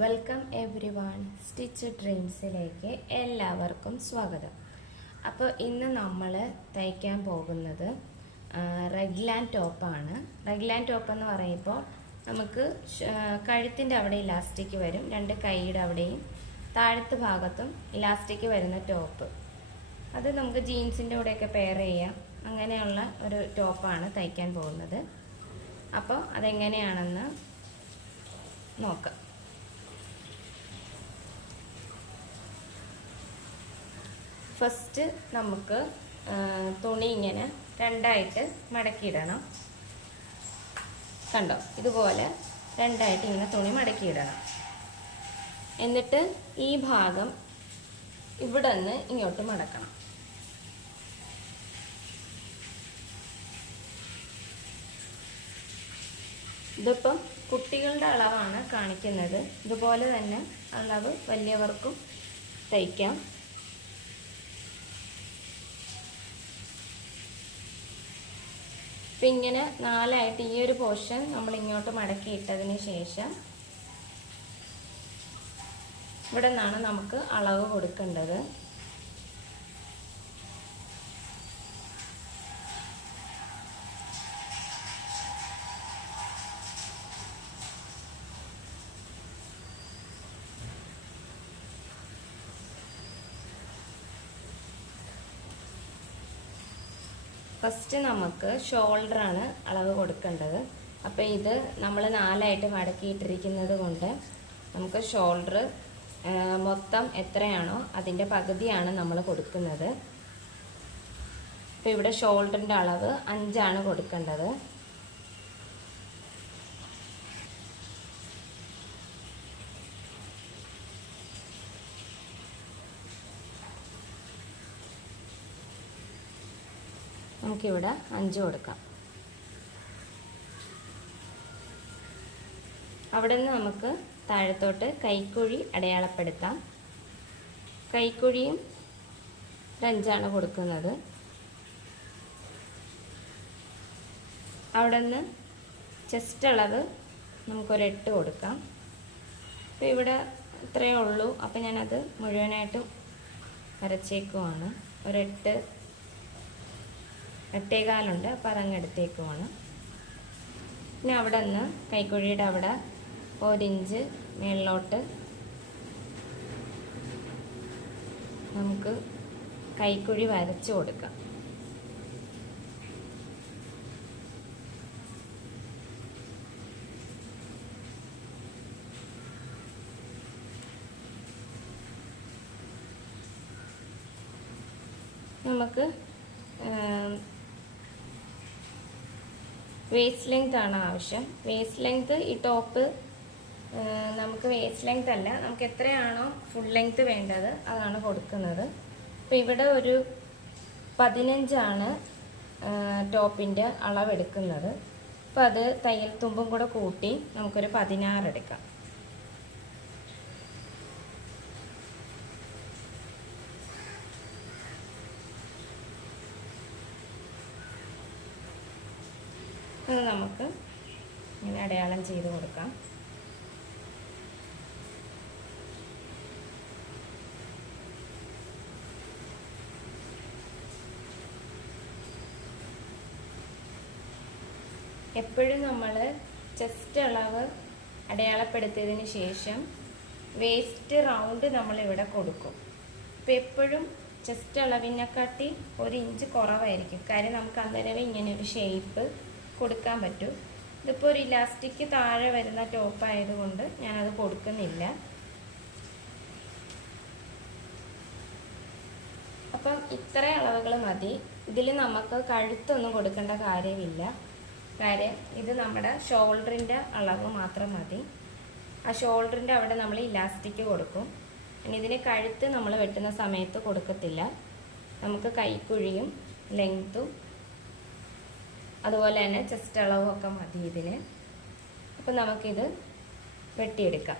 Welcome every one. Stitch ഡ്രീംസിലേക്ക് എല്ലാവർക്കും സ്വാഗതം. അപ്പോൾ ഇന്ന് നമ്മൾ തയ്ക്കാൻ പോകുന്നത് റഗ്ലാൻ ടോപ്പാണ്. റഗ്ലാൻ ടോപ്പ് എന്ന് പറയുമ്പോൾ നമുക്ക് കഴുത്തിൻ്റെ അവിടെ ഇലാസ്റ്റിക് വരും, രണ്ട് കൈയുടെ അവിടെയും താഴത്തെ ഭാഗത്തും ഇലാസ്റ്റിക് വരുന്ന ടോപ്പ്. അത് നമുക്ക് ജീൻസിൻ്റെ കൂടെയൊക്കെ പെയർ ചെയ്യാം. അങ്ങനെയുള്ള ഒരു ടോപ്പാണ് തയ്ക്കാൻ പോകുന്നത്. അപ്പോൾ അതെങ്ങനെയാണെന്ന് നോക്കാം. ഫസ്റ്റ് നമുക്ക് തുണി ഇങ്ങനെ രണ്ടായിട്ട് മടക്കിയിടണം. കണ്ടോ, ഇതുപോലെ രണ്ടായിട്ട് ഇങ്ങനെ തുണി മടക്കിയിടണം. എന്നിട്ട് ഈ ഭാഗം ഇവിടെ നിന്ന് ഇങ്ങോട്ട് മടക്കണം. ഇതിപ്പം കുട്ടികളുടെ അളവാണ് കാണിക്കുന്നത്. ഇതുപോലെ തന്നെ അളവ് വലിയവർക്കും തയ്ക്കാം. അപ്പം ഇങ്ങനെ നാലായിട്ട് ഈ ഒരു പോർഷൻ നമ്മൾ ഇങ്ങോട്ട് മടക്കിയിട്ടതിന് ശേഷം ഇവിടെ നിന്നാണ് നമുക്ക് അളവ് കൊടുക്കേണ്ടത്. ഫസ്റ്റ് നമുക്ക് ഷോൾഡറാണ് അളവ് കൊടുക്കേണ്ടത്. അപ്പോൾ ഇത് നമ്മൾ നാലായിട്ട് മടക്കിയിട്ടിരിക്കുന്നത് കൊണ്ട് നമുക്ക് ഷോൾഡർ മൊത്തം എത്രയാണോ അതിൻ്റെ പകുതിയാണ് നമ്മൾ കൊടുക്കുന്നത്. അപ്പോൾ ഇവിടെ ഷോൾഡറിൻ്റെ അളവ് 5 കൊടുക്കേണ്ടത്. നമുക്കിവിടെ 5 കൊടുക്കാം. അവിടെ നിന്ന് നമുക്ക് താഴത്തോട്ട് കൈക്കുഴി അടയാളപ്പെടുത്താം. കൈക്കുഴിയും 5 കൊടുക്കുന്നത്. അവിടെ നിന്ന് ചെസ്റ്റ് അളവ് നമുക്കൊരു 8 കൊടുക്കാം. അപ്പോൾ ഇവിടെ ഇത്രയേ ഉള്ളൂ. അപ്പോൾ ഞാനത് മുഴുവനായിട്ടും വരച്ചേക്കുവാണ്. ഒരു 8.25 അപ്പോൾ അതങ്ങ് എടുത്തേക്കുവാണ്. പിന്നെ അവിടെ നിന്ന് കൈക്കുഴിയുടെ അവിടെ 1 ഇഞ്ച് മേളിലോട്ട് നമുക്ക് കൈക്കുഴി വരച്ച് കൊടുക്കാം. നമുക്ക് വേസ്റ്റ് ലെങ്ത് ആണ് ആവശ്യം. വേസ്റ്റ് ലെങ്ത് ഈ ടോപ്പ് നമുക്ക് വേസ്റ്റ് ലെങ്ത് അല്ല, നമുക്ക് എത്രയാണോ ഫുൾ ലെങ്ത് വേണ്ടത് അതാണ് കൊടുക്കുന്നത്. അപ്പോൾ ഇവിടെ ഒരു 15 ടോപ്പിൻ്റെ അളവെടുക്കുന്നത്. അപ്പോൾ അത് തയ്യൽ തുമ്പും കൂടെ കൂട്ടി നമുക്കൊരു 16 എടുക്കാം. അത് നമുക്ക് ഇങ്ങനെ അടയാളം ചെയ്ത് കൊടുക്കാം. എപ്പോഴും നമ്മൾ ചെസ്റ്റ് അളവ് അടയാളപ്പെടുത്തിയതിന് ശേഷം വേസ്റ്റ് റൗണ്ട് നമ്മളിവിടെ കൊടുക്കും. അപ്പോൾ എപ്പോഴും ചെസ്റ്റ് അളവിനെക്കാട്ടി 1 ഇഞ്ച് കുറവായിരിക്കും. കാര്യം നമുക്ക് അന്നേരമേ ഇങ്ങനെ ഒരു ഷേപ്പ് കൊടുക്കാൻ പറ്റും. ഇതിപ്പോൾ ഒരു ഇലാസ്റ്റിക് താഴെ വരുന്ന ടോപ്പ് ആയതുകൊണ്ട് ഞാനത് കൊടുക്കുന്നില്ല. അപ്പം ഇത്ര അളവുകൾ മതി. ഇതിൽ നമുക്ക് കഴുത്തൊന്നും കൊടുക്കേണ്ട കാര്യമില്ല. കാര്യം ഇത് നമ്മുടെ ഷോൾഡറിൻ്റെ അളവ് മാത്രം മതി. ആ ഷോൾഡറിൻ്റെ അവിടെ നമ്മൾ ഇലാസ്റ്റിക് കൊടുക്കും. ഇനി ഇതിന് കഴുത്ത് നമ്മൾ വെട്ടുന്ന സമയത്ത് കൊടുക്കത്തില്ല. നമുക്ക് കൈക്കുഴിയും ലെങ്ത്തും അതുപോലെ തന്നെ ചെസ്റ്റ് അളവും ഒക്കെ മതി ഇതിന്. അപ്പോൾ നമുക്കിത് വെട്ടിയെടുക്കാം.